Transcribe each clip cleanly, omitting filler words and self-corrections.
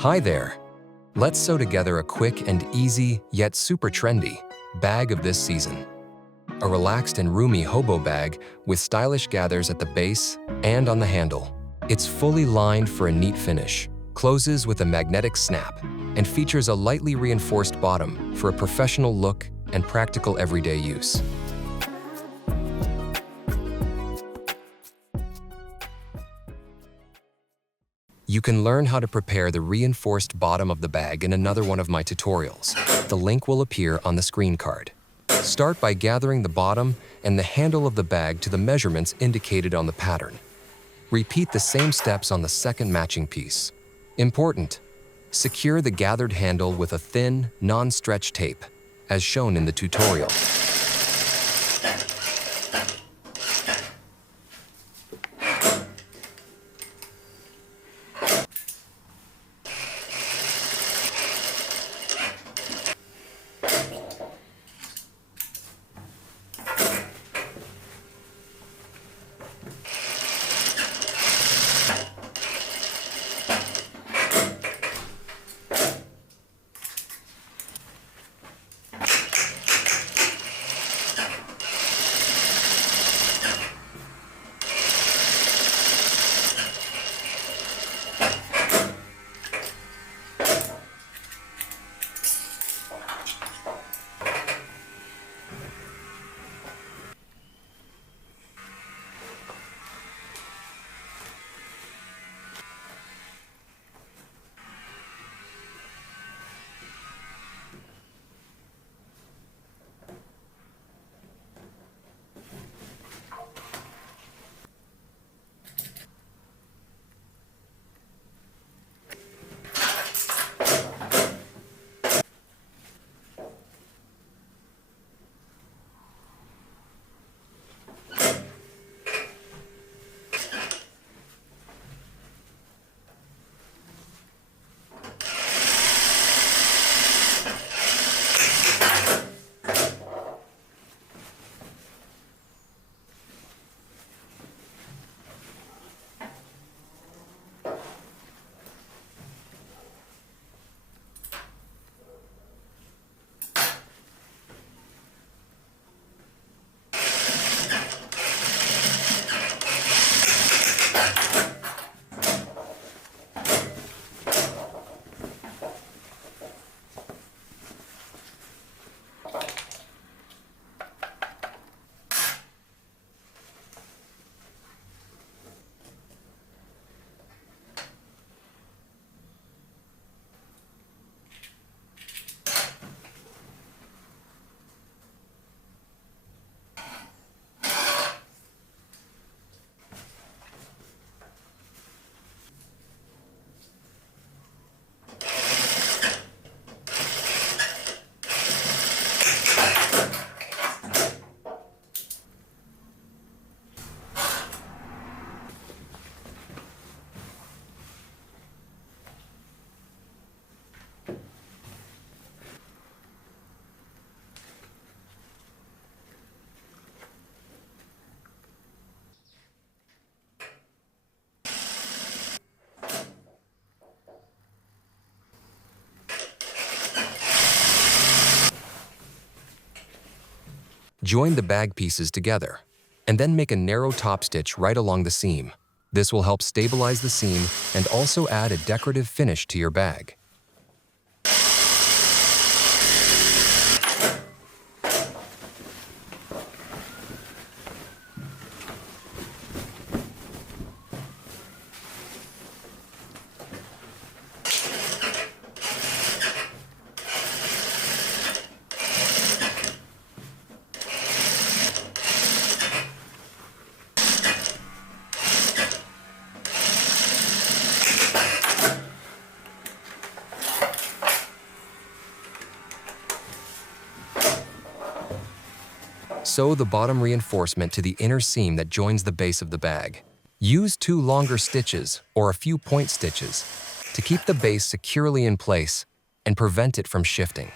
Hi there! Let's sew together a quick and easy, yet super trendy, bag of this season. A relaxed and roomy hobo bag with stylish gathers at the base and on the handle. It's fully lined for a neat finish, closes with a magnetic snap, and features a lightly reinforced bottom for a professional look and practical everyday use. You can learn how to prepare the reinforced bottom of the bag in another one of my tutorials. The link will appear on the screen card. Start by gathering the bottom and the handle of the bag to the measurements indicated on the pattern. Repeat the same steps on the second matching piece. Important: secure the gathered handle with a thin, non-stretch tape, as shown in the tutorial. Join the bag pieces together, and then make a narrow top stitch right along the seam. This will help stabilize the seam and also add a decorative finish to your bag. Sew the bottom reinforcement to the inner seam that joins the base of the bag. Use 2 longer stitches or a few point stitches to keep the base securely in place and prevent it from shifting.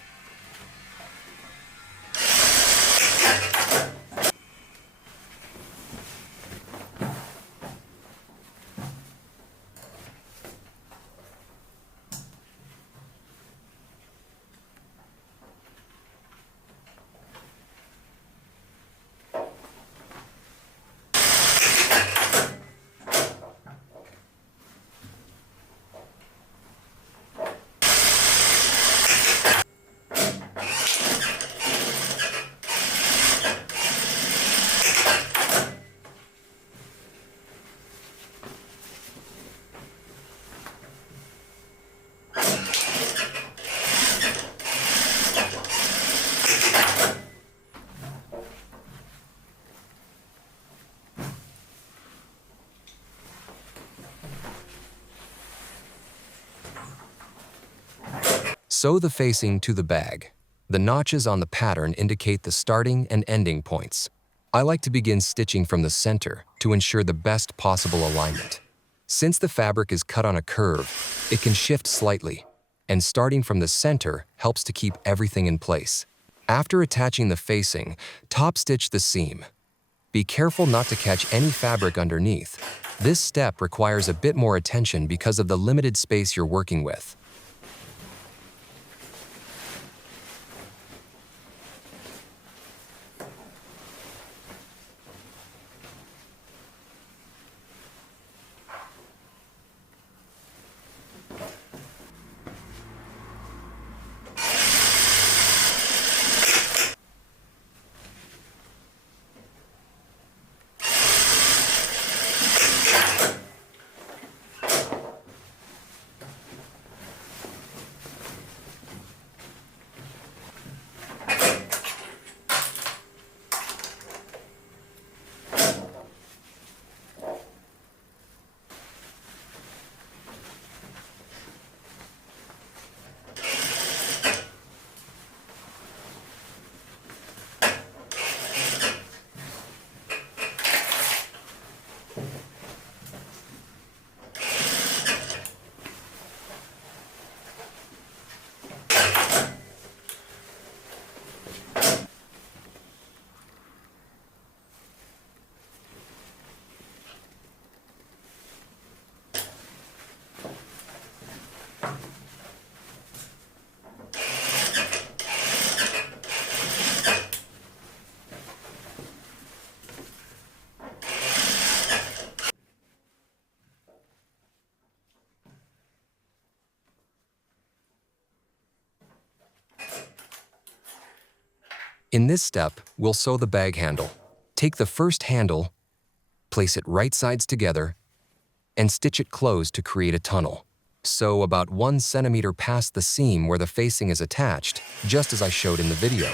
Sew the facing to the bag. The notches on the pattern indicate the starting and ending points. I like to begin stitching from the center to ensure the best possible alignment. Since the fabric is cut on a curve, it can shift slightly, and starting from the center helps to keep everything in place. After attaching the facing, top stitch the seam. Be careful not to catch any fabric underneath. This step requires a bit more attention because of the limited space you're working with. In this step, we'll sew the bag handle. Take the first handle, place it right sides together, and stitch it closed to create a tunnel. Sew about 1 centimeter past the seam where the facing is attached, just as I showed in the video.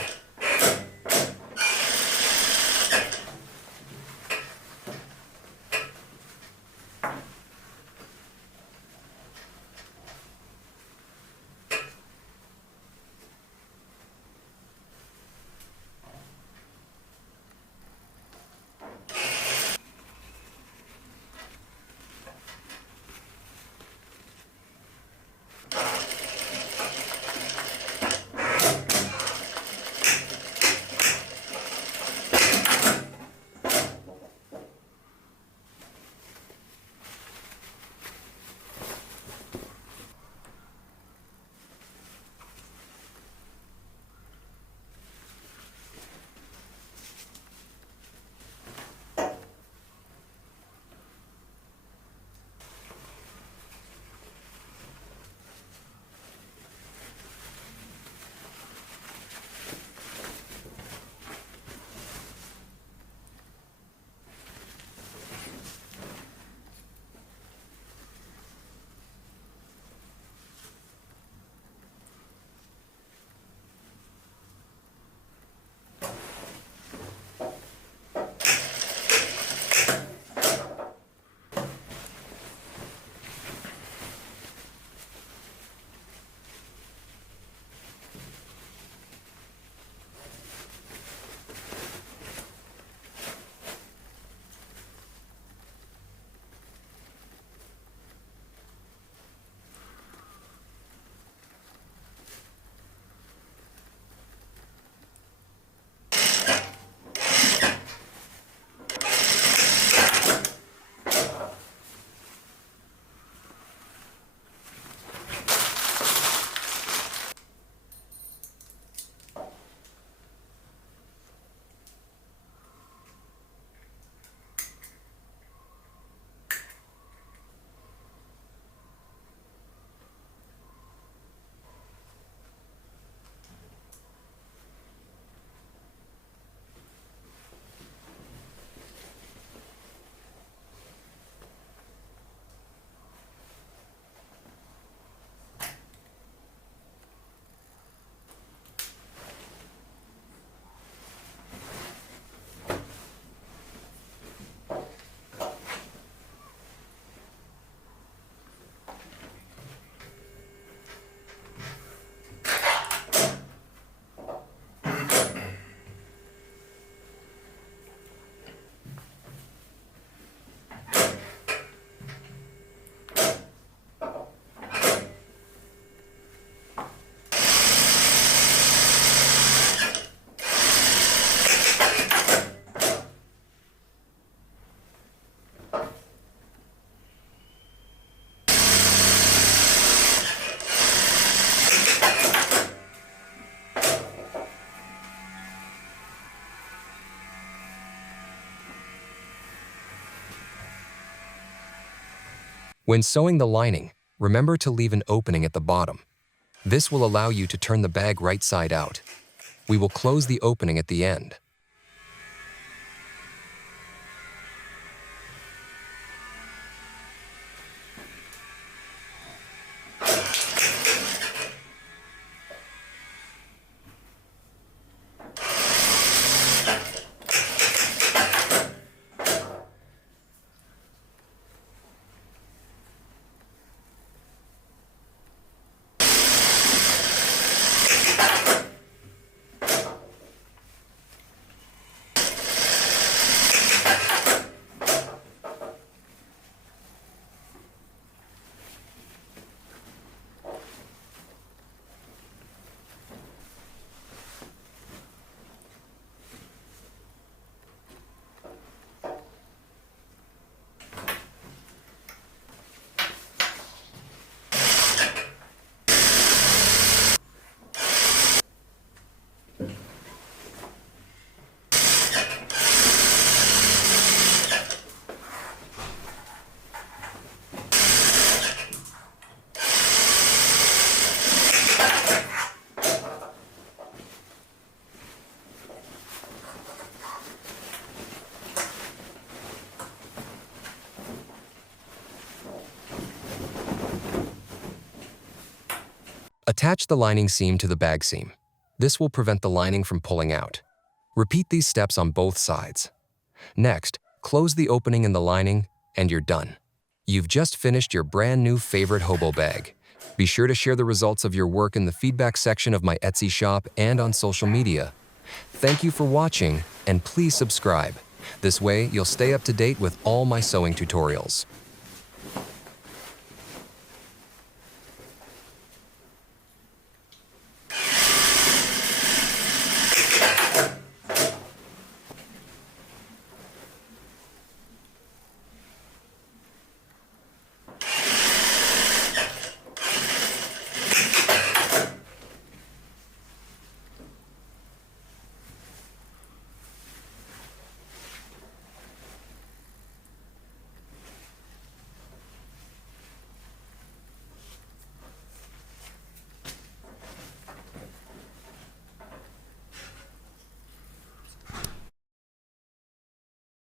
When sewing the lining, remember to leave an opening at the bottom. This will allow you to turn the bag right side out. We will close the opening at the end. Attach the lining seam to the bag seam. This will prevent the lining from pulling out. Repeat these steps on both sides. Next, close the opening in the lining, and you're done. You've just finished your brand new favorite Hobo bag. Be sure to share the results of your work in the feedback section of my Etsy shop and on social media. Thank you for watching, and please subscribe. This way, you'll stay up to date with all my sewing tutorials.